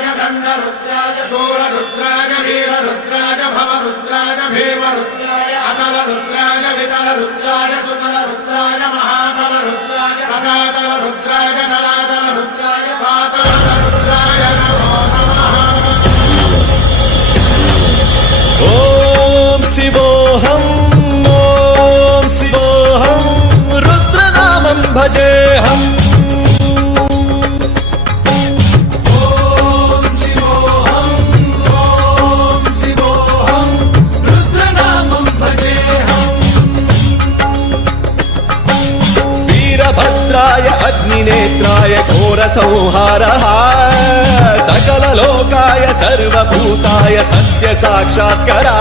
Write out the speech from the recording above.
रुद्राय दंड रुद्राय शूर रुद्राय वीर रुद्राय भव रुद्राय भीम रुद्राय अतल रुद्राय वितल रुद्राय सुतल रुद्राय महातल रुद्राय सजातल रुद्राय दलातल रुद्राय पातल रुद्राय नमो नमः। ओम शिवोऽहं रुद्रनामं भजेऽहम्। वीरभद्राय अग्निनेत्राय घोरसंहारः सकललोकाय सर्वभूताय सत्य साक्षात्करा।